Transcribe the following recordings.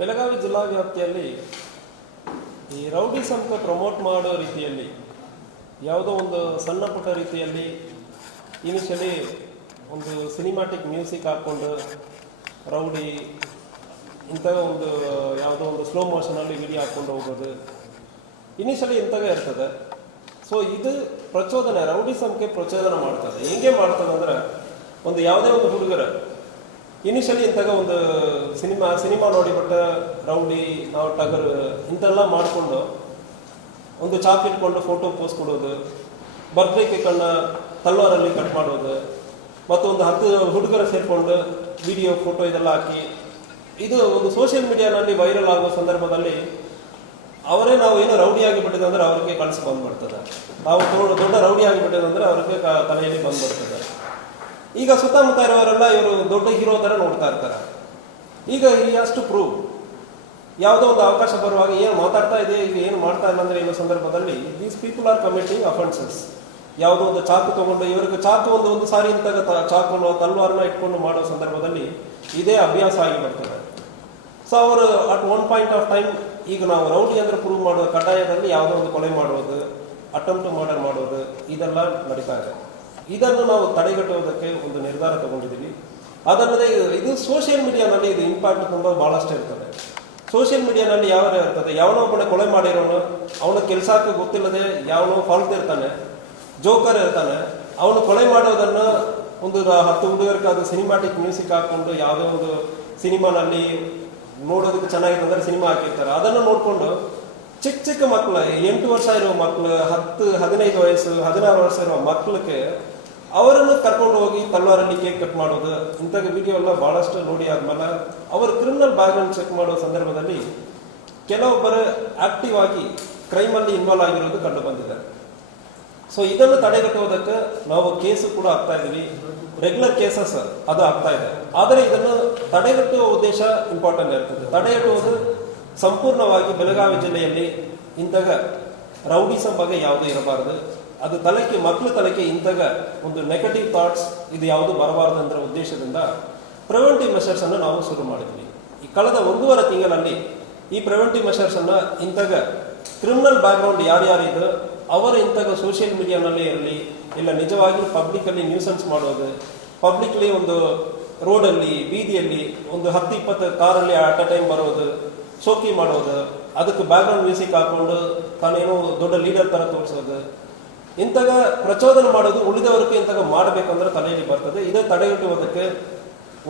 ಬೆಳಗಾವಿ ಜಿಲ್ಲಾ ವ್ಯಾಪ್ತಿಯಲ್ಲಿ ಈ ರೌಡಿಸಂಗೆ ಪ್ರಮೋಟ್ ಮಾಡೋ ರೀತಿಯಲ್ಲಿ ಯಾವುದೋ ಒಂದು ಸಣ್ಣ ಪುಟ್ಟ ರೀತಿಯಲ್ಲಿ ಇನಿಷಿಯಲಿ ಒಂದು ಸಿನಿಮಾಟಿಕ್ ಮ್ಯೂಸಿಕ್ ಹಾಕ್ಕೊಂಡು ರೌಡಿ ಇಂಥ ಒಂದು ಯಾವುದೋ ಒಂದು ಸ್ಲೋ ಮೋಷನಲ್ಲಿ ವಿಡಿಯೋ ಹಾಕ್ಕೊಂಡು ಹೋಗೋದು ಇನಿಷಿಯಲಿ ಇಂಥವೇ ಇರ್ತದೆ. ಸೊ ಇದು ಪ್ರಚೋದನೆ, ರೌಡಿಸಂಗೆ ಪ್ರಚೋದನೆ ಮಾಡ್ತದೆ. ಹೆಂಗೆ ಮಾಡ್ತದೆ ಅಂದರೆ, ಒಂದು ಯಾವುದೇ ಒಂದು ಹುಡುಗರ ಇನಿಷಿಯಲಿ ಇಂತಾಗ ಒಂದು ಸಿನಿಮಾ ನೋಡಿಬಿಟ್ಟು ರೌಡಿ ನಾವು ಟಗರ್ ಇಂಥೆಲ್ಲ ಮಾಡಿಕೊಂಡು ಒಂದು ಚಾಕ್ ಇಟ್ಕೊಂಡು ಫೋಟೋ ಪೋಸ್ಟ್ ಕೊಡೋದು, ಬರ್ತ್ಡೇ ಕೇಕನ್ನು ತಲ್ವಾರಲ್ಲಿ ಕಟ್ ಮಾಡೋದು, ಮತ್ತು ಒಂದು 10 ಹುಡುಗರ ಸೇರಿಕೊಂಡು ವಿಡಿಯೋ ಫೋಟೋ ಇದೆಲ್ಲ ಹಾಕಿ ಇದು ಒಂದು ಸೋಷಿಯಲ್ ಮೀಡಿಯಾನಲ್ಲಿ ವೈರಲ್ ಆಗುವ ಸಂದರ್ಭದಲ್ಲಿ ಅವರೇ ನಾವು ಏನೋ ರೌಡಿ ಆಗಿಬಿಟ್ಟಿದೆ ಅಂದರೆ ಅವ್ರಿಗೆ ಕಳಿಸಿ ಬಂದ್ಬಿಡ್ತದೆ. ನಾವು ದೊಡ್ಡ ರೌಡಿ ಆಗಿಬಿಟ್ಟಿದೆ ಅಂದರೆ ಅವ್ರಿಗೆ ತಲೆಯಲ್ಲಿ ಬಂದ್ಬಿಡ್ತದೆ. ಈಗ ಸುತ್ತಮುತ್ತ ಇರೋರೆಲ್ಲ ಇವರು ದೊಡ್ಡ ಹೀರೋ ಥರ ನೋಡ್ತಾ ಇರ್ತಾರೆ. ಈಗ ಈ ಅಷ್ಟು ಪ್ರೂವ್ ಯಾವುದೋ ಒಂದು ಅವಕಾಶ ಬರುವಾಗ ಏನು ಮಾತಾಡ್ತಾ ಇದೆ, ಈಗ ಏನು ಮಾಡ್ತಾ ಇಲ್ಲ ಅಂದರೆ ಇನ್ನೋ ಸಂದರ್ಭದಲ್ಲಿ these people are committing offences. ಯಾವುದೋ ಒಂದು ಚಾಕು ತೊಗೊಂಡು ಇವರಿಗೆ ಚಾಕು ಒಂದು ಸಾರಿ ಇಂತಾಗ ಚಾಕು ತಲ್ವಾರನ್ನ ಇಟ್ಕೊಂಡು ಮಾಡೋ ಸಂದರ್ಭದಲ್ಲಿ ಇದೇ ಅಭ್ಯಾಸ ಆಗಿಬಿಡ್ತದೆ. ಸೊ ಅವರು at one point of time ಈಗ ನಾವು ರೌಡಿ ಅಂದರೆ ಪ್ರೂವ್ ಮಾಡೋ ಕಡ್ಡಾಯದಲ್ಲಿ ಯಾವುದೋ ಒಂದು ಕೊಲೆ ಮಾಡೋದು, ಅಟೆಂಪ್ಟ್ ಮರ್ಡರ್ ಮಾಡೋದು ಇದೆಲ್ಲ ನಡೀತಾ ಇದೆ. ಇದನ್ನು ನಾವು ತಡೆಗಟ್ಟುವುದಕ್ಕೆ ಒಂದು ನಿರ್ಧಾರ ತಗೊಂಡಿದ್ದೀವಿ. ಅದಲ್ಲದೆ ಇದು ಸೋಷಿಯಲ್ ಮೀಡಿಯಾನಲ್ಲಿ ಇದು ಇಂಪ್ಯಾಕ್ಟ್ ತುಂಬ ಭಾಳಷ್ಟು ಇರ್ತದೆ. ಸೋಷಿಯಲ್ ಮೀಡಿಯಾನಲ್ಲಿ ಯಾವ ಇರ್ತದೆ, ಯಾವನೋ ಒಬ್ಬನೇ ಕೊಲೆ ಮಾಡಿರೋನು ಅವನ ಕೆಲಸಕ್ಕೆ ಗೊತ್ತಿಲ್ಲದೆ ಯಾವನೋ ಫಾಲ್ಟ್ ಇರ್ತಾನೆ, ಜೋಕರ್ ಇರ್ತಾನೆ, ಅವನು ಕೊಲೆ ಮಾಡೋದನ್ನು ಒಂದು 10 ಹುಡುಗರಿಗೆ ಅದು ಸಿನಿಮಾಟಿಕ್ ಮ್ಯೂಸಿಕ್ ಹಾಕ್ಕೊಂಡು ಯಾವುದೋ ಒಂದು ಸಿನಿಮಾನಲ್ಲಿ ನೋಡೋದಕ್ಕೆ ಚೆನ್ನಾಗಿದೆ ಅಂದರೆ ಸಿನಿಮಾ ಹಾಕಿರ್ತಾರೆ. ಅದನ್ನು ನೋಡಿಕೊಂಡು ಚಿಕ್ಕ ಮಕ್ಕಳು, 8 ವರ್ಷ ಇರೋ ಮಕ್ಕಳು, 15 ವಯಸ್ಸು 16 ವರ್ಷ ಇರೋ ಮಕ್ಕಳಿಗೆ ಅವರನ್ನು ಕರ್ಕೊಂಡು ಹೋಗಿ ತಲ್ವಾರಲ್ಲಿ ಕೇಕ್ ಕಟ್ ಮಾಡೋದು ಇಂಥ ವಿಡಿಯೋ ಎಲ್ಲ ಭಾಳಷ್ಟು ನೋಡಿ ಆದ್ಮೇಲೆ ಅವರು ಕ್ರಿಮಿನಲ್ ಬ್ಯಾಕ್ಗ್ರೌಂಡ್ ಚೆಕ್ ಮಾಡೋ ಸಂದರ್ಭದಲ್ಲಿ ಕೆಲವೊಬ್ಬರು ಆಕ್ಟಿವ್ ಆಗಿ ಕ್ರೈಮಲ್ಲಿ ಇನ್ವಾಲ್ವ್ ಆಗಿರೋದು ಕಂಡು ಬಂದಿದೆ. ಸೊ ಇದನ್ನು ತಡೆಗಟ್ಟುವುದಕ್ಕೆ ನಾವು ಕೇಸು ಕೂಡ ಆಗ್ತಾ ಇದ್ದೀವಿ, ರೆಗ್ಯುಲರ್ ಕೇಸಸ್ ಅದು ಆಗ್ತಾ ಇದೆ. ಆದರೆ ಇದನ್ನು ತಡೆಗಟ್ಟುವ ಉದ್ದೇಶ ಇಂಪಾರ್ಟೆಂಟ್ ಇರ್ತದೆ. ತಡೆಗಟ್ಟುವುದು ಸಂಪೂರ್ಣವಾಗಿ ಬೆಳಗಾವಿ ಜಿಲ್ಲೆಯಲ್ಲಿ ಇಂತಾಗ ರೌಡಿಸಂ ಬಗ್ಗೆ ಯಾವುದೂ ಇರಬಾರ್ದು. ಅದು ಮಕ್ಕಳ ತಲೆಗೆ ಇಂತಾಗ ಒಂದು ನೆಗೆಟಿವ್ ಥಾಟ್ಸ್ ಇದು ಯಾವುದು ಬರಬಾರ್ದು ಅನ್ನೋ ಉದ್ದೇಶದಿಂದ ಪ್ರಿವೆಂಟಿವ್ ಮೆಷರ್ಸ್ ಅನ್ನು ನಾವು ಶುರು ಮಾಡಿದ್ವಿ. ಈ ಕಳೆದ 1.5 ತಿಂಗಳಲ್ಲಿ ಈ ಪ್ರಿವೆಂಟಿವ್ ಮೆಷರ್ಸ್ ಅನ್ನು ಇಂತಾಗ ಕ್ರಿಮಿನಲ್ ಬ್ಯಾಕ್ಗ್ರೌಂಡ್ ಯಾರ್ಯಾರಿದ್ರು ಅವರು ಇಂತಾಗ ಸೋಷಿಯಲ್ ಮೀಡಿಯಾನಲ್ಲಿ ಇರಲಿ, ಇಲ್ಲ ನಿಜವಾಗಿ ಪಬ್ಲಿಕಲ್ಲಿ ನ್ಯೂಸೆನ್ಸ್ ಮಾಡೋದು, ಪಬ್ಲಿಕ್ಲಿ ಒಂದು ರೋಡಲ್ಲಿ ಬೀದಿಯಲ್ಲಿ ಒಂದು 10-20 ಕಾರಲ್ಲಿ ಅಟ್ ಅ ಟೈಮ್ ಬರೋದು, ಶೋಕಿ ಮಾಡೋದು, ಅದಕ್ಕೆ ಬ್ಯಾಕ್ಗ್ರೌಂಡ್ ಮ್ಯೂಸಿಕ್ ಹಾಕೊಂಡು ತಾನೇನೋ ದೊಡ್ಡ ಲೀಡರ್ ಥರ ತೋರಿಸೋದು, ಇಂತಾಗ ಪ್ರಚೋದನೆ ಮಾಡೋದು ಉಳಿದವರಿಗೆ ಇಂತಾಗ ಮಾಡಬೇಕಂದ್ರೆ ತಲೆಯಲ್ಲಿ ಬರ್ತದೆ. ಇದೇ ತಡೆಗಟ್ಟುವುದಕ್ಕೆ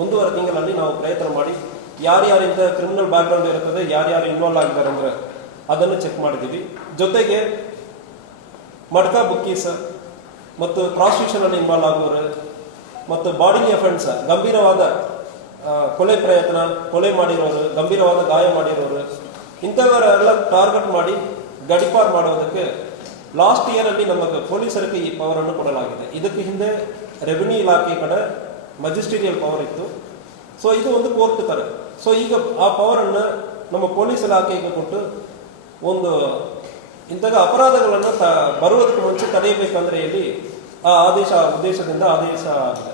1.5 ತಿಂಗಳಲ್ಲಿ ನಾವು ಪ್ರಯತ್ನ ಮಾಡಿ ಯಾರ್ಯಾರಿಂದ ಕ್ರಿಮಿನಲ್ ಬ್ಯಾಕ್ಗ್ರೌಂಡ್ ಇರುತ್ತದೆ, ಯಾರ್ಯಾರು ಇನ್ವಾಲ್ವ್ ಆಗಿದ್ದಾರೆ ಅಂದರೆ ಅದನ್ನು ಚೆಕ್ ಮಾಡಿದ್ದೀವಿ. ಜೊತೆಗೆ ಮಡ್ಕಾ ಬುಕ್ಕೀಸ್ ಮತ್ತು ಪ್ರಾಸ್ಟಿಟ್ಯೂಷನಲ್ಲಿ ಇನ್ವಾಲ್ವ್ ಆಗೋರು ಮತ್ತು ಬಾಡಿ ಅಫೆನ್ಸ್, ಗಂಭೀರವಾದ ಕೊಲೆ ಪ್ರಯತ್ನ, ಕೊಲೆ ಮಾಡಿರೋರು, ಗಂಭೀರವಾದ ಗಾಯ ಮಾಡಿರೋರು ಇಂಥವರೆಲ್ಲ ಟಾರ್ಗೆಟ್ ಮಾಡಿ ಗಡಿಪಾರು ಮಾಡೋದಕ್ಕೆ ಲಾಸ್ಟ್ ಇಯರಲ್ಲಿ ನಮಗೆ ಪೊಲೀಸರಿಗೆ ಈ ಪವರನ್ನು ಕೊಡಲಾಗಿದೆ. ಇದಕ್ಕೆ ಹಿಂದೆ ರೆವಿನ್ಯೂ ಇಲಾಖೆ ಕಡೆ ಮಜಿಸ್ಟ್ರೇರಿಯಲ್ ಪವರ್ ಇತ್ತು. ಸೊ ಇದು ಒಂದು ಕೋರ್ಟ್ ಥರ. ಸೊ ಈಗ ಆ ಪವರನ್ನು ನಮ್ಮ ಪೊಲೀಸ್ ಇಲಾಖೆಗೆ ಕೊಟ್ಟು ಒಂದು ಇಂತಹ ಅಪರಾಧಗಳನ್ನು ಬರುವುದಕ್ಕೆ ಮುಂಚೆ ತಡೆಯಬೇಕಂದ್ರೆ ಇಲ್ಲಿ ಆ ಉದ್ದೇಶದಿಂದ ಆದೇಶ ಆಗಿದೆ.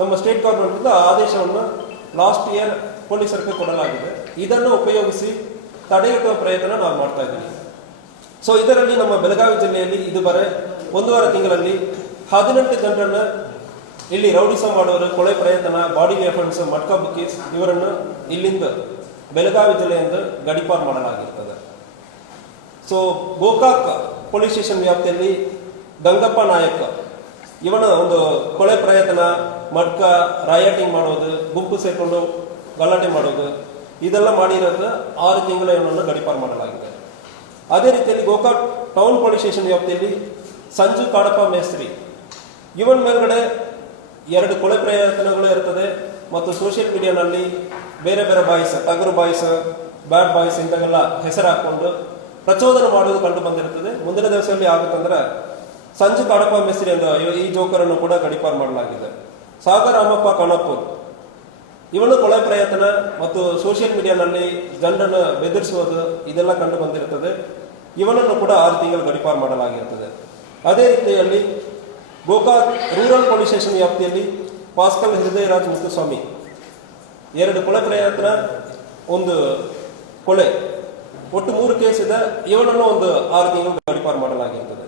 ನಮ್ಮ ಸ್ಟೇಟ್ ಗೌರ್ಮೆಂಟಿಂದ ಆ ಆದೇಶವನ್ನು ಲಾಸ್ಟ್ ಇಯರ್ ಪೊಲೀಸರಿಗೆ ಕೊಡಲಾಗಿದೆ. ಇದನ್ನು ಉಪಯೋಗಿಸಿ ತಡೆಗಟ್ಟುವ ಪ್ರಯತ್ನ ನಾವು ಮಾಡ್ತಾ ಇದ್ದೀವಿ. ಸೊ ಇದರಲ್ಲಿ ನಮ್ಮ ಬೆಳಗಾವಿ ಜಿಲ್ಲೆಯಲ್ಲಿ ಇದುವರೆ 1.5 ತಿಂಗಳಲ್ಲಿ 18 ಜನರನ್ನು ಇಲ್ಲಿ ರೌಡಿಸಂ ಮಾಡೋರು, ಕೊಲೆ ಪ್ರಯತ್ನ, ಬಾಡಿ ವೆಪನ್ಸ್, ಮಡ್ಕಾ ಬುಕ್ಕೀಸ್ ಇವರನ್ನು ಇಲ್ಲಿಂದ ಬೆಳಗಾವಿ ಜಿಲ್ಲೆಯಿಂದ ಗಡಿಪಾರು ಮಾಡಲಾಗಿರ್ತದೆ. ಸೊ ಗೋಕಾಕ್ ಪೊಲೀಸ್ ಸ್ಟೇಷನ್ ವ್ಯಾಪ್ತಿಯಲ್ಲಿ ಗಂಗಪ್ಪ ನಾಯಕ್ ಇವನ ಒಂದು ಕೊಲೆ ಪ್ರಯತ್ನ, ಮಡ್ಕ, ರಾಯಟಿಂಗ್ ಮಾಡೋದು, ಗುಂಪು ಸೇರಿಕೊಂಡು ಗಲಾಟೆ ಮಾಡೋದು ಇದೆಲ್ಲ ಮಾಡಿರೋದು 6 ತಿಂಗಳ ಇವನನ್ನು ಗಡಿಪಾರು ಮಾಡಲಾಗಿದೆ. ಅದೇ ರೀತಿಯಲ್ಲಿ ಗೋಕಾಕ್ ಟೌನ್ ಪೊಲೀಸ್ ಸ್ಟೇಷನ್ ವ್ಯಾಪ್ತಿಯಲ್ಲಿ ಸಂಜು ಕಾಡಪ್ಪ ಮೇಸ್ತ್ರಿ ಇವನ್ ಮೇಲ್ಗಡೆ 2 ಕೊಲೆ ಪ್ರಯತ್ನಗಳು ಇರ್ತದೆ ಮತ್ತು ಸೋಷಿಯಲ್ ಮೀಡಿಯಾನಲ್ಲಿ ಬೇರೆ ಬಾಯ್ಸ್, ಟಗರು ಬಾಯ್ಸ್, ಬ್ಯಾಡ್ ಬಾಯ್ಸ್ ಇಂಥವೆಲ್ಲ ಹೆಸರು ಹಾಕ್ಕೊಂಡು ಪ್ರಚೋದನೆ ಮಾಡೋದು ಕಂಡು ಬಂದಿರುತ್ತದೆ. ಮುಂದಿನ ದಿವಸದಲ್ಲಿ ಆಗುತ್ತಂದ್ರೆ ಸಂಜು ಕಾಡಪ್ಪ ಮೇಸ್ತ್ರಿ ಅಂತ ಈ ಜೋಕರನ್ನು ಕೂಡ ಗಡಿಪಾರು ಮಾಡಲಾಗಿದೆ. ಸಾಗರ್ ರಾಮಪ್ಪ ಕಣಪೂರ್ ಇವನು ಕೊಲೆ ಪ್ರಯತ್ನ ಮತ್ತು ಸೋಷಿಯಲ್ ಮೀಡಿಯಾನಲ್ಲಿ ಜನರನ್ನು ಬೆದರಿಸುವುದು ಇದೆಲ್ಲ ಕಂಡು ಬಂದಿರುತ್ತದೆ. ಇವನನ್ನು ಕೂಡ 6 ತಿಂಗಳು ಗಡಿಪಾರು ಮಾಡಲಾಗಿರುತ್ತದೆ. ಅದೇ ರೀತಿಯಲ್ಲಿ ಗೋಕಾಕ್ ರೂರಲ್ ಪೊಲೀಸ್ ಸ್ಟೇಷನ್ ವ್ಯಾಪ್ತಿಯಲ್ಲಿ ಪಾಸ್ಕಲ್ ಹೃದಯರಾಜ್ ಮುತ್ತುಸ್ವಾಮಿ 2 ಕೊಲೆ ಪ್ರಯತ್ನ, 1 ಕೊಲೆ, ಒಟ್ಟು 3 ಕೇಸ್ ಇದೆ. ಇವನನ್ನು ಒಂದು 6 ತಿಂಗಳು ಗಡೀಪಾರು ಮಾಡಲಾಗಿರ್ತದೆ.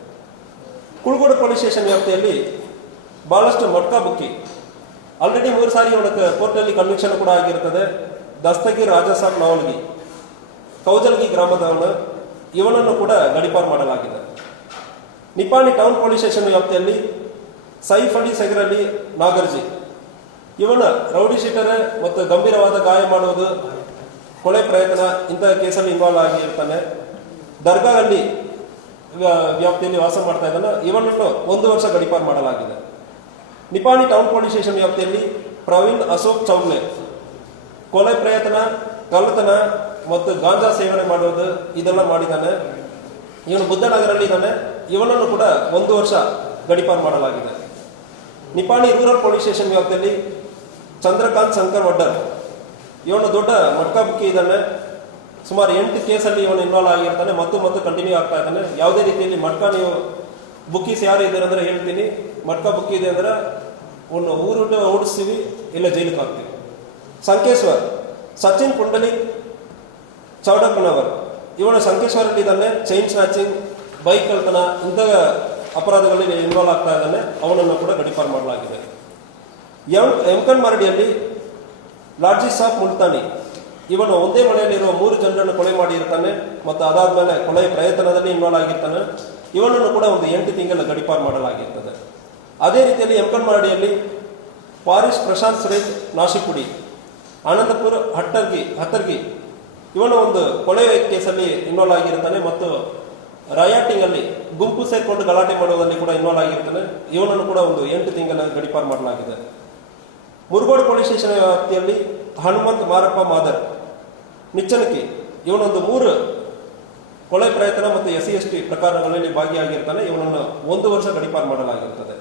ಕುಳಗೋಡು ಪೊಲೀಸ್ ಸ್ಟೇಷನ್ ವ್ಯಾಪ್ತಿಯಲ್ಲಿ ಬಹಳಷ್ಟು ಮಟ್ಕಾ ಬುಕ್ಕಿ ಆಲ್ರೆಡಿ 3 ಸಾರಿ ಇವನಕ್ಕೆ ಕೋರ್ಟಲ್ಲಿ ಕನ್ವಿಕ್ಷನ್ ಕೂಡ ಆಗಿರ್ತದೆ. ದಸ್ತಗೀರ್ ರಾಜಾಸಾಬ್ ನವಲ್ಗಿ, ಕೌಜಲ್ಗಿ ಗ್ರಾಮದವನು, ಇವನನ್ನು ಕೂಡ ಗಡೀಪಾರು ಮಾಡಲಾಗಿದೆ. ನಿಪಾಣಿ ಟೌನ್ ಪೊಲೀಸ್ ಸ್ಟೇಷನ್ ವ್ಯಾಪ್ತಿಯಲ್ಲಿ ಸೈಫ್ ಅಲಿ ಸೆಗರಲಿ ನಾಗರ್ಜಿ, ಇವನ ರೌಡಿ ಶೀಟರ್ ಮತ್ತು ಗಂಭೀರವಾದ ಗಾಯ ಮಾಡುವುದು, ಕೊಲೆ ಪ್ರಯತ್ನ ಇಂತಹ ಕೇಸಲ್ಲಿ ಇನ್ವಾಲ್ವ್ ಆಗಿರ್ತಾನೆ. ದರ್ಗಾದಲ್ಲಿ ವ್ಯಾಪ್ತಿಯಲ್ಲಿ ವಾಸ ಮಾಡ್ತಾ ಇದ್ದಾನೆ. ಇವನನ್ನು 1 ವರ್ಷ ಗಡೀಪಾರು ಮಾಡಲಾಗಿದೆ. ನಿಪಾಣಿ ಟೌನ್ ಪೊಲೀಸ್ ಸ್ಟೇಷನ್ ವ್ಯಾಪ್ತಿಯಲ್ಲಿ ಪ್ರವೀಣ್ ಅಶೋಕ್ ಚೌಗ್ಲೆ, ಕೊಲೆ ಪ್ರಯತ್ನ, ಕಳ್ಳತನ ಮತ್ತು ಗಾಂಜಾ ಸೇವನೆ ಮಾಡೋದು ಇದೆಲ್ಲ ಮಾಡಿದ್ದಾನೆ. ಇವನು ಬುದ್ಧನಗರಲ್ಲಿ ಇದ್ದಾನೆ. ಇವನನ್ನು ಕೂಡ 1 ವರ್ಷ ಗಡೀಪಾರು ಮಾಡಲಾಗಿದೆ. ನಿಪಾಣಿ ರೂರಲ್ ಪೊಲೀಸ್ ಸ್ಟೇಷನ್ ವ್ಯಾಪ್ತಿಯಲ್ಲಿ ಚಂದ್ರಕಾಂತ್ ಶಂಕರ್ ವಡ್ಡರ್, ಇವನು ದೊಡ್ಡ ಮಟ್ಕಾ ಬುಕ್ಕಿ ಇದ್ದಾನೆ. ಸುಮಾರು 8 ಕೇಸಲ್ಲಿ ಇವನು ಇನ್ವಾಲ್ವ್ ಆಗಿರ್ತಾನೆ ಮತ್ತು ಕಂಟಿನ್ಯೂ ಆಗ್ತಾ ಇದ್ದಾನೆ. ಯಾವುದೇ ರೀತಿಯಲ್ಲಿ ಮಟ್ಕಾ ನೀವು ಬುಕ್ಕೀಸ್ ಯಾರು ಇದ್ದಾರೆ ಅಂದರೆ ಹೇಳ್ತೀನಿ, ಮಟ್ಕಾ ಬುಕ್ಕಿ ಇದೆ ಅಂದರೆ ಒಂದು ಊರುಟ ಓಡಿಸ್ತೀವಿ, ಇಲ್ಲ ಜೈಲಿಗೆ ಹಾಕ್ತೀವಿ. ಸಂಕೇಶ್ವರ್ ಸಚಿನ್ ಪುಂಡಲಿಕ್ ಚೌಡಪ್ಪನವರ್, ಇವನು ಸಂಕೇಶ್ವರಲ್ಲಿ ಇದ್ದಾನೆ. ಚೈನ್ ಸ್ನ್ಯಾಚಿಂಗ್, ಬೈಕ್ ಕಳ್ತನ ಇಂಥ ಅಪರಾಧಗಳಲ್ಲಿ ಇನ್ವಾಲ್ವ್ ಆಗ್ತಾ ಇದ್ದಾನೆ. ಅವನನ್ನು ಕೂಡ ಗಡೀಪಾರು ಮಾಡಲಾಗಿದೆ. ಎಮ್ಕನ್ ಮರಡಿಯಲ್ಲಿ ಲಾಡ್ಜಿ ಸಾಫ್ ಮುಲ್ತಾನಿ, ಇವನು ಒಂದೇ ಮನೆಯಲ್ಲಿರುವ 3 ಜನರನ್ನು ಕೊಲೆ ಮಾಡಿರ್ತಾನೆ ಮತ್ತು ಅದಾದ್ಮೇಲೆ ಕೊಲೆ ಪ್ರಯತ್ನದಲ್ಲಿ ಇನ್ವಾಲ್ವ್ ಆಗಿರ್ತಾನೆ. ಇವನನ್ನು ಕೂಡ ಒಂದು 8 ತಿಂಗಳ ಗಡೀಪಾರು ಮಾಡಲಾಗಿರ್ತದೆ. ಅದೇ ರೀತಿಯಲ್ಲಿ ಎಮ್ಕನ್ ಮರಡಿಯಲ್ಲಿ ಪಾರಿಶ್ ಪ್ರಶಾಂತ್ ಸುರೇಶ್ ನಾಶಿಕುಡಿ, ಆನಂದಪುರ ಹತ್ತರ್ಗಿ, ಇವನು ಒಂದು ಕೊಲೆ ಕೇಸಲ್ಲಿ ಇನ್ವಾಲ್ವ್ ಆಗಿರ್ತಾನೆ ಮತ್ತು ರಯಾಟಿಂಗ್ ಅಲ್ಲಿ ಗುಂಪು ಸೇರಿಕೊಂಡು ಗಲಾಟೆ ಮಾಡುವುದರಲ್ಲಿ ಕೂಡ ಇನ್ವಾಲ್ವ್ ಆಗಿರ್ತಾನೆ. ಇವನನ್ನು ಕೂಡ ಒಂದು 8 ತಿಂಗಳ ಗಡೀಪಾರು ಮಾಡಲಾಗಿದೆ. ಮುರುಗೋಡು ಪೊಲೀಸ್ ಸ್ಟೇಷನ್ ವ್ಯಾಪ್ತಿಯಲ್ಲಿ ಹನುಮಂತ್ ಮಾರಪ್ಪ ಮಾದರ್ ನಿಚ್ಚನಕಿ, ಇವನೊಂದು 3 ಕೊಲೆ ಪ್ರಯತ್ನ ಮತ್ತು SC/ST ಪ್ರಕರಣಗಳಲ್ಲಿ ಭಾಗಿಯಾಗಿರ್ತಾನೆ. ಇವನನ್ನು 1 ವರ್ಷ ಗಡೀಪಾರು ಮಾಡಲಾಗಿರುತ್ತದೆ.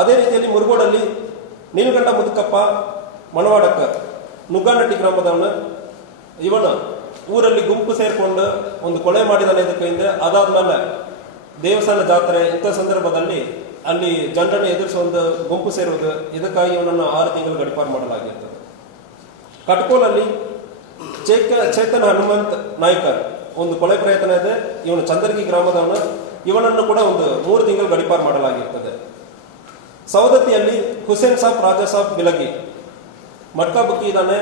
ಅದೇ ರೀತಿಯಲ್ಲಿ ಮುರುಗೋಡಲ್ಲಿ ನೀಲಗಂಡ ಮುದುಕಪ್ಪ ಮಣವಾಡಕ್ಕರ್, ನುಗ್ಗಾನಟ್ಟಿ ಗ್ರಾಮದವನು, ಇವನ ಊರಲ್ಲಿ ಗುಂಪು ಸೇರಿಕೊಂಡು ಒಂದು ಕೊಲೆ ಮಾಡಿದಾನೆ ಇದಕ್ಕಿಂತ. ಅದಾದ್ಮೇಲೆ ದೇವಸ್ಥಾನ ಜಾತ್ರೆ ಇಂಥ ಸಂದರ್ಭದಲ್ಲಿ ಅಲ್ಲಿ ಜನರನ್ನು ಎದುರಿಸುವ ಒಂದು ಗುಂಪು ಸೇರುವುದು, ಇದಕ್ಕಾಗಿ ಇವನನ್ನು 6 ತಿಂಗಳು ಗಡೀಪಾರು ಮಾಡಲಾಗಿರ್ತದೆ. ಕಟ್ಕೋಲಲ್ಲಿ ಚೇತನ್ ಹನುಮಂತ್ ನಾಯ್ಕರ್, ಒಂದು ಕೊಲೆ ಪ್ರಯತ್ನ ಇದೆ. ಇವನು ಚಂದರ್ಗಿ ಗ್ರಾಮದವನು. ಇವನನ್ನು ಕೂಡ ಒಂದು 3 ತಿಂಗಳು ಗಡೀಪಾರು ಮಾಡಲಾಗಿರ್ತದೆ. ಸವದತ್ತಿಯಲ್ಲಿ ಹುಸೇನ್ ಸಾಬ್ ರಾಜಾಸಾಬ್ ಬಿಲಗಿ, ಮಟ್ಕಾ ಬುಕ್ಕಿ ಇದ್ದಾನೆ.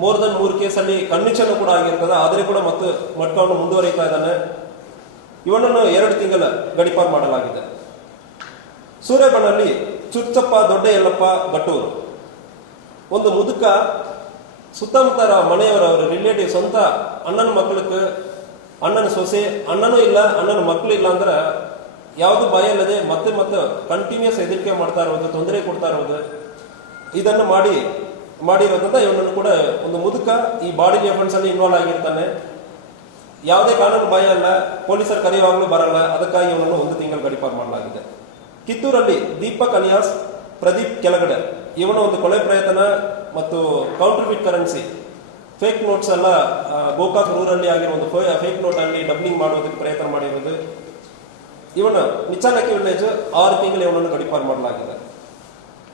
ಮೋರ್ ದನ್ 3 ಕೇಸಲ್ಲಿ ಕನ್ವಿಕ್ಷನ್ ಕೂಡ ಆಗಿರ್ತದೆ. ಆದರೆ ಕೂಡ ಮತ್ತು ಮಟ್ಕಾವನ್ನು ಮುಂದುವರಿತಾ ಇದ್ದಾನೆ. ಇವನನ್ನು 2 ತಿಂಗಳ ಗಡೀಪಾರು ಮಾಡಲಾಗಿದೆ. ಸೂರ್ಯಬನಲ್ಲಿ ಚುಚ್ಚಪ್ಪ ದೊಡ್ಡ ಯಲ್ಲಪ್ಪ ಗಟ್ಟೂರು, ಒಂದು ಮುದುಕ ಸುತ್ತಮುತ್ತ ಮನೆಯವರವರು ರಿಲೇಟಿವ್ ಸ್ವಂತ ಅಣ್ಣನ ಮಕ್ಕಳಿಗೆ, ಅಣ್ಣನ ಸೊಸೆ, ಅಣ್ಣನೂ ಇಲ್ಲ ಅಣ್ಣನ ಮಕ್ಕಳು ಇಲ್ಲ ಅಂದ್ರೆ ಯಾವುದು ಬಾಯಲ್ಲದೆ ಮತ್ತೆ ಕಂಟಿನ್ಯೂಸ್ ಹೆದರಿಕೆ ಮಾಡ್ತಾ ಇರೋದು, ತೊಂದರೆ ಕೊಡ್ತಾ ಇರೋದು, ಇದನ್ನು ಮಾಡಿರೋದ್ರಿಂದ ಇವನನ್ನು ಕೂಡ ಒಂದು ಮುದುಕ ಈ ಬಾಡಿಲಿ ಅಫೆನ್ಸ್ ಅಲ್ಲಿ ಇನ್ವಾಲ್ವ್ ಆಗಿರ್ತಾನೆ. ಯಾವುದೇ ಕಾನೂನು ಭಯ ಅಲ್ಲ, ಪೊಲೀಸರು ಕರೆಯುವಾಗಲೂ ಬರಲ್ಲ. ಅದಕ್ಕಾಗಿ ಇವನನ್ನು 1 ತಿಂಗಳು ಗಡೀಪಾರು ಮಾಡಲಾಗಿದೆ. ಕಿತ್ತೂರಲ್ಲಿ ದೀಪಕ್ ಅಲಿಯಾಸ್ ಪ್ರದೀಪ್ ಕೆಳಗಡೆ, ಇವನ ಒಂದು ಕೊಲೆ ಪ್ರಯತ್ನ ಮತ್ತು ಕೌಂಟರ್ಫಿಟ್ ಕರೆನ್ಸಿ ಫೇಕ್ ನೋಟ್ಸ್ ಎಲ್ಲ ಗೋಕಾಕ್ ರೂರಲ್ಲಿ ಆಗಿರೋ ಒಂದು ಫೇಕ್ ನೋಟ್ ಅಲ್ಲಿ ಡಬ್ಲಿಂಗ್ ಮಾಡೋದಕ್ಕೆ ಪ್ರಯತ್ನ ಮಾಡಿರೋದು. ಇವನ ನಿಚಾನಕಿ ವಿಲೇಜ್ 6 ತಿಂಗಳು ಇವನನ್ನು ಗಡೀಪಾರು ಮಾಡಲಾಗಿದೆ.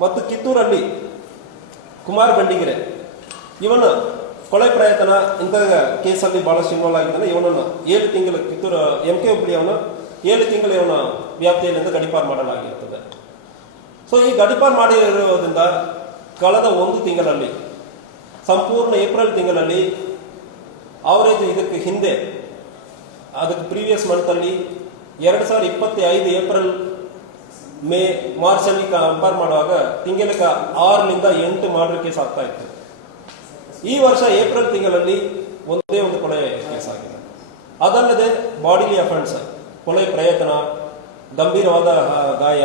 ಮತ್ತು ಕಿತ್ತೂರಲ್ಲಿ ಕುಮಾರ್ ಬಂಡಿಗೆರೆ, ಇವನ ಕೊಲೆ ಪ್ರಯತ್ನ ಇಂಥ ಕೇಸಲ್ಲಿ ಬಹಳಷ್ಟು ಇನ್ವಾಲ್ವ್ ಆಗಿದ್ದಾನೆ. ಇವನನ್ನು 7 ತಿಂಗಳು ಕಿತ್ತೂರು MK ಹುಬ್ಳಿ ಅವನು 7 ತಿಂಗಳು ಇವನ ವ್ಯಾಪ್ತಿಯಲ್ಲಿಂದ ಗಡೀಪಾರು ಮಾಡಲಾಗಿರ್ತದೆ. ಸೊ ಈ ಗಡೀಪಾರು ಮಾಡಿರೋದ್ರಿಂದ ಕಳೆದ 1 ತಿಂಗಳಲ್ಲಿ, ಸಂಪೂರ್ಣ ಏಪ್ರಿಲ್ ತಿಂಗಳಲ್ಲಿ ಅವರೇಜ್ ಇದಕ್ಕೆ ಹಿಂದೆ, ಅದಕ್ಕೆ ಪ್ರೀವಿಯಸ್ ಮಂತಲ್ಲಿ 2025 ಏಪ್ರಿಲ್ ಮೇ ಮಾರ್ಚ್ ಅಲ್ಲಿ ಕಂಪೇರ್ ಮಾಡುವಾಗ ತಿಂಗಳಿಗೆ 6ರಿಂದ 8 ಮರ್ಡರ್ ಕೇಸ್ ಆಗ್ತಾ ಇತ್ತು. ಈ ವರ್ಷ ಏಪ್ರಿಲ್ ತಿಂಗಳಲ್ಲಿ ಒಂದೇ ಒಂದು ಕೊಲೆ ಕೇಸ್ ಆಗಿದೆ. ಅದಲ್ಲದೆ ಬಾಡಿಲಿ ಅಫೆನ್ಸ್, ಕೊಲೆ ಪ್ರಯತ್ನ, ಗಂಭೀರವಾದ ಗಾಯ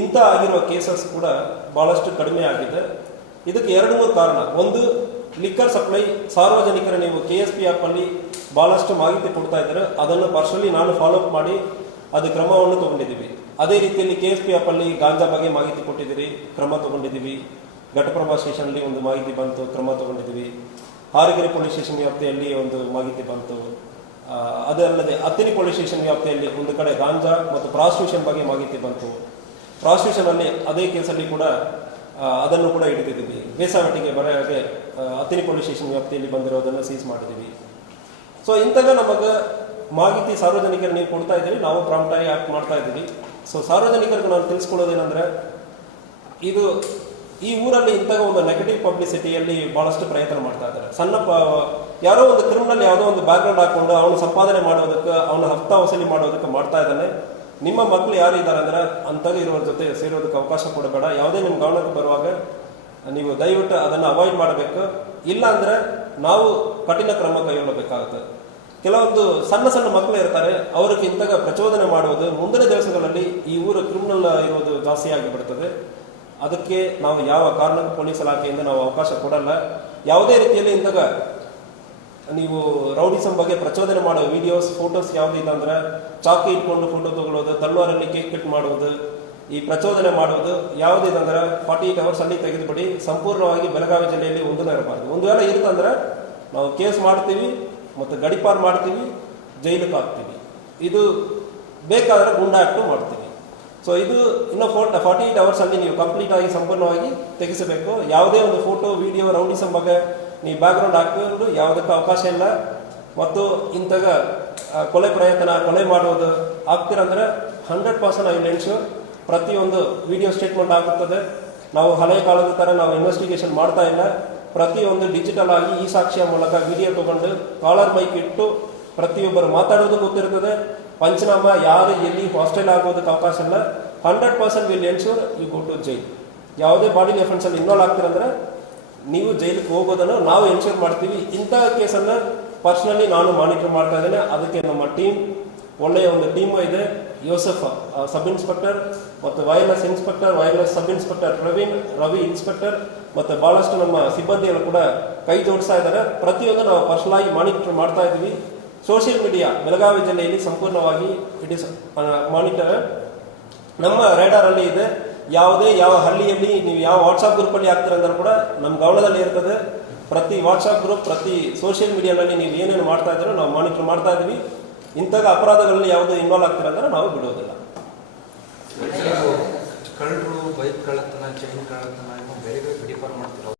ಇಂಥ ಆಗಿರುವ ಕೇಸಸ್ ಕೂಡ ಬಹಳಷ್ಟು ಕಡಿಮೆ ಆಗಿದೆ. ಇದಕ್ಕೆ 2-3 ಕಾರಣ. ಒಂದು, ಲಿಕ್ಕರ್ ಸಪ್ಲೈ, ಸಾರ್ವಜನಿಕರ ನೀವು KSP ಆ್ಯಪ್ ಅಲ್ಲಿ ಬಹಳಷ್ಟು ಮಾಹಿತಿ ಕೊಡ್ತಾ ಇದ್ದಾರೆ. ಅದನ್ನು ಪರ್ಸನಲಿ ನಾನು ಫಾಲೋ ಅಪ್ ಮಾಡಿ ಅದು ಕ್ರಮವನ್ನು ತಗೊಂಡಿದ್ದೀವಿ. ಅದೇ ರೀತಿಯಲ್ಲಿ KSP ಆ್ಯಪ್ ಅಲ್ಲಿ ಗಾಂಜಾ ಬಗ್ಗೆ ಮಾಹಿತಿ ಕೊಟ್ಟಿದ್ದೀರಿ, ಕ್ರಮ ತಗೊಂಡಿದ್ದೀವಿ. ಘಟಪ್ರಭಾ ಸ್ಟೇಷನ್ ಅಲ್ಲಿ ಒಂದು ಮಾಹಿತಿ ಬಂತು, ಕ್ರಮ ತಗೊಂಡಿದ್ದೀವಿ. ಹಾರಗೆರೆ ಪೊಲೀಸ್ ಸ್ಟೇಷನ್ ವ್ಯಾಪ್ತಿಯಲ್ಲಿ ಒಂದು ಮಾಹಿತಿ ಬಂತು. ಅದಲ್ಲದೆ ಅತ್ತಿನಿ ಪೊಲೀಸ್ ಸ್ಟೇಷನ್ ವ್ಯಾಪ್ತಿಯಲ್ಲಿ ಒಂದು ಕಡೆ ಗಾಂಜಾ ಮತ್ತು ಪ್ರಾಸ್ಟಿಟ್ಯೂಷನ್ ಬಗ್ಗೆ ಮಾಹಿತಿ ಬಂತು. ಪ್ರಾಸ್ಟಿಟ್ಯೂಷನ್ ಅಲ್ಲಿ ಅದೇ ಕೇಸಲ್ಲಿ ಕೂಡ ಅದನ್ನು ಕೂಡ ಹಿಡಿದಿದ್ದೀವಿ. ಬೇಸಾವಟಿಗೆ ಬರೆಯಾಗೆ ಅತ್ತಿನಿ ಪೊಲೀಸ್ ಸ್ಟೇಷನ್ ವ್ಯಾಪ್ತಿಯಲ್ಲಿ ಬಂದಿರೋದನ್ನು ಸೀಸ್ ಮಾಡಿದ್ದೀವಿ. ಸೊ ಇಂಥಾಗ ನಮಗೆ ಮಾಹಿತಿ ಸಾರ್ವಜನಿಕರು ನೀವು ಕೊಡ್ತಾ ಇದ್ದೀರಿ, ನಾವು ಪ್ರಾಂಪ್ಟಾಗಿ ಆಕ್ಟ್ ಮಾಡ್ತಾ ಇದ್ದೀವಿ. ಸೊ ಸಾರ್ವಜನಿಕರಿಗೆ ನಾನು ತಿಳಿಸ್ಕೊಳ್ಳೋದೇನೆಂದರೆ, ಇದು ಈ ಊರಲ್ಲಿ ಇಂತಹ ಒಂದು ನೆಗೆಟಿವ್ ಪಬ್ಲಿಸಿಟಿಯಲ್ಲಿ ಭಾಳಷ್ಟು ಪ್ರಯತ್ನ ಮಾಡ್ತಾ ಇದ್ದಾರೆ. ಯಾರೋ ಒಂದು ಕ್ರಿಮಿನಲ್ ಯಾವುದೋ ಒಂದು ಬ್ಯಾಕ್ಗ್ರೌಂಡ್ ಹಾಕೊಂಡು ಅವನು ಸಂಪಾದನೆ ಮಾಡೋದಕ್ಕೆ, ಅವನ ಹಫ್ತಾ ವಸೂಲಿ ಮಾಡೋದಕ್ಕೆ ಮಾಡ್ತಾ ಇದ್ದಾನೆ. ನಿಮ್ಮ ಮಕ್ಕಳು ಯಾರು ಇದ್ದಾರೆ ಅಂದರೆ ಅಂಥದ್ದು ಇರೋರ ಜೊತೆ ಸೇರೋದಕ್ಕೆ ಅವಕಾಶ ಕೊಡಬೇಡ. ಯಾವುದೇ ನಿಮ್ಮ ಗಮನಕ್ಕೆ ಬರುವಾಗ ನೀವು ದಯವಿಟ್ಟು ಅದನ್ನು ಅವಾಯ್ಡ್ ಮಾಡಬೇಕು. ಇಲ್ಲ ಅಂದರೆ ನಾವು ಕಠಿಣ ಕ್ರಮ ಕೈಗೊಳ್ಳಬೇಕಾಗುತ್ತೆ. ಕೆಲವೊಂದು ಸಣ್ಣ ಸಣ್ಣ ಮಕ್ಕಳು ಇರ್ತಾರೆ, ಅವ್ರಿಗೆ ಇಂತಹ ಪ್ರಚೋದನೆ ಮಾಡುವುದು ಮುಂದಿನ ದಿವಸಗಳಲ್ಲಿ ಈ ಊರು ಕ್ರಿಮಿನಲ್ ಇರೋದು ಜಾಸ್ತಿ ಆಗಿಬಿಡ್ತದೆ. ಅದಕ್ಕೆ ನಾವು ಯಾವ ಕಾರಣಕ್ಕೂ ಪೊಲೀಸ್ ಇಲಾಖೆಯಿಂದ ನಾವು ಅವಕಾಶ ಕೊಡಲ್ಲ. ಯಾವುದೇ ರೀತಿಯಲ್ಲಿ ಇಂತಹ ನೀವು ರೌಡಿಸಮ್ ಬಗ್ಗೆ ಪ್ರಚೋದನೆ ಮಾಡೋ ವಿಡಿಯೋಸ್, ಫೋಟೋಸ್ ಯಾವುದಿಲ್ಲ ಅಂದರೆ ಚಾಕಿ ಇಟ್ಕೊಂಡು ಫೋಟೋ ತಗೊಳ್ಳೋದು, ತಲ್ವಾರಲ್ಲಿ ಕೇಕ್ ಕಟ್ ಮಾಡುವುದು, ಈ ಪ್ರಚೋದನೆ ಮಾಡುವುದು ಯಾವುದಿದೆ ಅಂದರೆ 48 hours ಅಲ್ಲಿ ತೆಗೆದುಬಿಡಿ. ಸಂಪೂರ್ಣವಾಗಿ ಬೆಳಗಾವಿ ಜಿಲ್ಲೆಯಲ್ಲಿ ಒಂದೂ ಇರಬಾರ್ದು. ಒಂದು ವೇಳೆ ಇರುತ್ತಂದ್ರೆ ನಾವು ಕೇಸ್ ಮಾಡ್ತೀವಿ ಮತ್ತು ಗಡಿಪಾರು ಮಾಡ್ತೀವಿ, ಜೈಲಿಗೆ ಹಾಕ್ತೀವಿ. ಇದು ಬೇಕಾದರೆ ಗುಂಡಾಕ್ಟು ಮಾಡ್ತೀವಿ. ಸೊ ಇದು ಇನ್ನು 48 hours ಅಲ್ಲಿ ನೀವು ಕಂಪ್ಲೀಟ್ ಆಗಿ ಸಂಪೂರ್ಣವಾಗಿ ತೆಗೆಸಬೇಕು. ಯಾವುದೇ ಒಂದು ಫೋಟೋ, ವಿಡಿಯೋ, ರೌಡಿಸಮ್ ಬಗ್ಗೆ ನೀವು ಬ್ಯಾಕ್ಗ್ರೌಂಡ್ ಹಾಕಿಕೊಂಡು ಯಾವುದಕ್ಕೆ ಅವಕಾಶ ಇಲ್ಲ. ಮತ್ತು ಇಂಥಾಗ ಕೊಲೆ ಪ್ರಯತ್ನ, ಕೊಲೆ ಮಾಡೋದು ಆಗ್ತಿರಂದ್ರೆ 100% ಐ ವಿಲ್ ಎನ್ಶ್ಯೂರ್ ಪ್ರತಿಯೊಂದು ವಿಡಿಯೋ ಸ್ಟೇಟ್ಮೆಂಟ್ ಆಗುತ್ತದೆ. ನಾವು ಹಳೆಯ ಕಾಲದ ಥರ ನಾವು ಇನ್ವೆಸ್ಟಿಗೇಷನ್ ಮಾಡ್ತಾ ಇಲ್ಲ. ಪ್ರತಿಯೊಂದು ಡಿಜಿಟಲ್ ಆಗಿ ಈ ಸಾಕ್ಷಿಯ ಮೂಲಕ ವಿಡಿಯೋ ತಗೊಂಡು ಕಾಲರ್ ಮೈಕ್ ಇಟ್ಟು ಪ್ರತಿಯೊಬ್ಬರು ಮಾತಾಡೋದು ಗೊತ್ತಿರ್ತದೆ. ಪಂಚನಾಮ ಯಾರು ಎಲ್ಲಿ ಹಾಸ್ಟೆಲ್ ಆಗೋದಕ್ಕೆ ಅವಕಾಶ ಇಲ್ಲ. 100% will ensure you go to jail. ಯಾವುದೇ ಬಾಡಿ ಅಫೆನ್ಸಲ್ಲಿ ಇನ್ವಾಲ್ವ್ ಆಗ್ತೀರಂದ್ರೆ ನೀವು ಜೈಲಿಗೆ ಹೋಗೋದನ್ನು ನಾವು ಎನ್ಶ್ಯೂರ್ ಮಾಡ್ತೀವಿ. ಇಂಥ ಕೇಸನ್ನು ಪರ್ಸ್ನಲಿ ನಾನು ಮಾನಿಟರ್ ಮಾಡ್ತಾ ಇದ್ದೇನೆ. ಅದಕ್ಕೆ ನಮ್ಮ ಟೀಮ್, ಒಳ್ಳೆಯ ಒಂದು ಟೀಮು ಇದೆ. ಯೋಸೆಫ್ ಸಬ್ ಇನ್ಸ್ಪೆಕ್ಟರ್ ಮತ್ತು wireless inspector, wireless sub inspector Praveen, Ravi inspector ಮತ್ತು ಭಾಳಷ್ಟು ನಮ್ಮ ಸಿಬ್ಬಂದಿಗಳು ಕೂಡ ಕೈ ಜೋಡಿಸ್ತಾ ಇದ್ದಾರೆ. ಪ್ರತಿಯೊಂದು ನಾವು ಪರ್ಸನಲಾಗಿ ಮಾನಿಟರ್ ಮಾಡ್ತಾ ಇದ್ದೀವಿ. ಸೋಷಿಯಲ್ ಮೀಡಿಯಾ ಬೆಳಗಾವಿ ಜಿಲ್ಲೆಯಲ್ಲಿ ಸಂಪೂರ್ಣವಾಗಿ ಇಟ್ ಇಸ್ ಮಾನಿಟರ್ ನಮ್ಮ ರೇಡಾರಲ್ಲಿ ಇದೆ. ಯಾವುದೇ ಯಾವ ಹಳ್ಳಿಯಲ್ಲಿ ನೀವು ಯಾವ ವಾಟ್ಸಾಪ್ ಗ್ರೂಪಲ್ಲಿ ಆಗ್ತೀರಂದ್ರೆ ಕೂಡ ನಮ್ಮ ಗಮನದಲ್ಲಿ ಇರ್ತದೆ. ಪ್ರತಿ ವಾಟ್ಸಾಪ್ ಗ್ರೂಪ್, ಪ್ರತಿ ಸೋಷಿಯಲ್ ಮೀಡಿಯಾದಲ್ಲಿ ನೀವು ಏನೇನು ಮಾಡ್ತಾ ಇದ್ದೀರೋ ನಾವು ಮಾನಿಟರ್ ಮಾಡ್ತಾ ಇದ್ದೀವಿ. ಇಂತಹ ಅಪರಾಧಗಳಲ್ಲಿ ಯಾವುದೂ ಇನ್ವಾಲ್ವ್ ಆಗ್ತೀರಂದ್ರೆ ನಾವು ಬಿಡೋದಿಲ್ಲ. ಕಳ್ಳರು, ಬೈಕ್ ಕಳ್ಳತನ, ಚೈನ್ ಕಳ್ಳತನ, ಬೇರೆ ಬೇರೆ ಗಡಿಪಾರು ಮಾಡ್ತಿರೋ